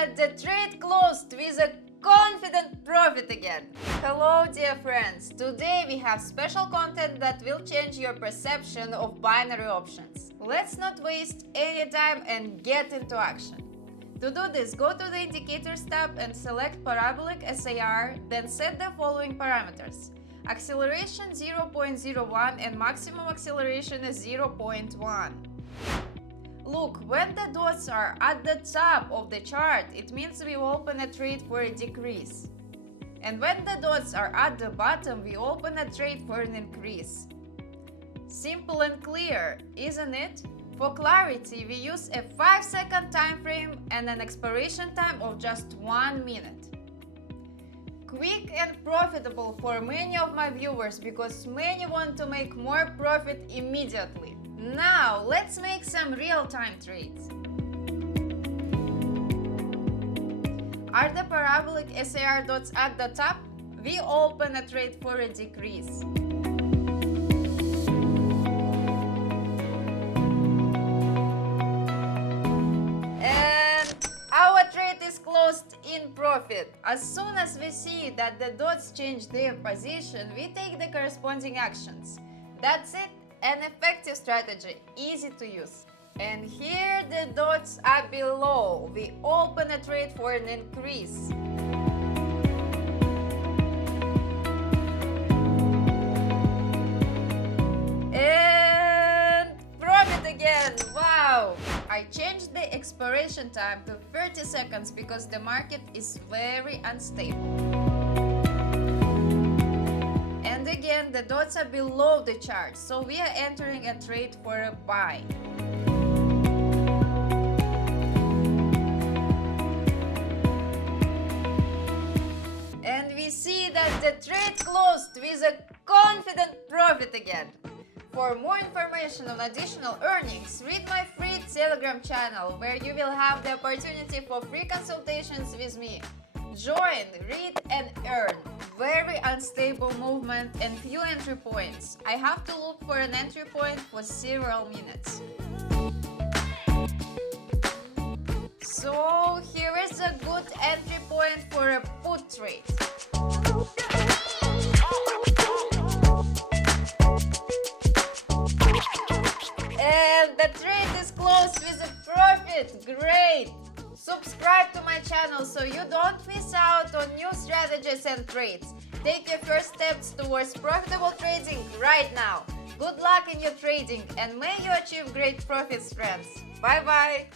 that the trade closed with a confident profit again. Hello dear friends, today we have special content that will change your perception of binary options. Let's not waste any time and get into action. To do this, go to the Indicators tab and select Parabolic SAR, then set the following parameters. Acceleration 0.01 and maximum acceleration is 0.1. Look, when the dots are at the top of the chart, it means we open a trade for a decrease. And when the dots are at the bottom, we open a trade for an increase. Simple and clear, isn't it? For clarity, we use a 5-second time frame and an expiration time of just 1 minute. Quick and profitable for many of my viewers because many want to make more profit immediately. Now, let's make some real-time trades. Are the Parabolic SAR dots at the top? We open a trade for a decrease. Closed in profit. As soon as we see that the dots change their position, we take the corresponding actions. That's it, an effective strategy, easy to use. And here the dots are below. We open a trade for an increase. And profit again, wow! I changed the expiration time to 30 seconds because the market is very unstable. And again, the dots are below the chart, so we are entering a trade for a buy. And we see that the trade closed with a confident profit again. For more information on additional earnings, read my free Telegram channel where you will have the opportunity for free consultations with me. Join, read and earn. Very unstable movement and few entry points. I have to look for an entry point for several minutes. So here is a good entry point for a put trade. And the trade is closed with a profit. Great! Subscribe to my channel so you don't miss out on new strategies and trades. Take your first steps towards profitable trading right now. Good luck in your trading and may you achieve great profits, friends. Bye bye!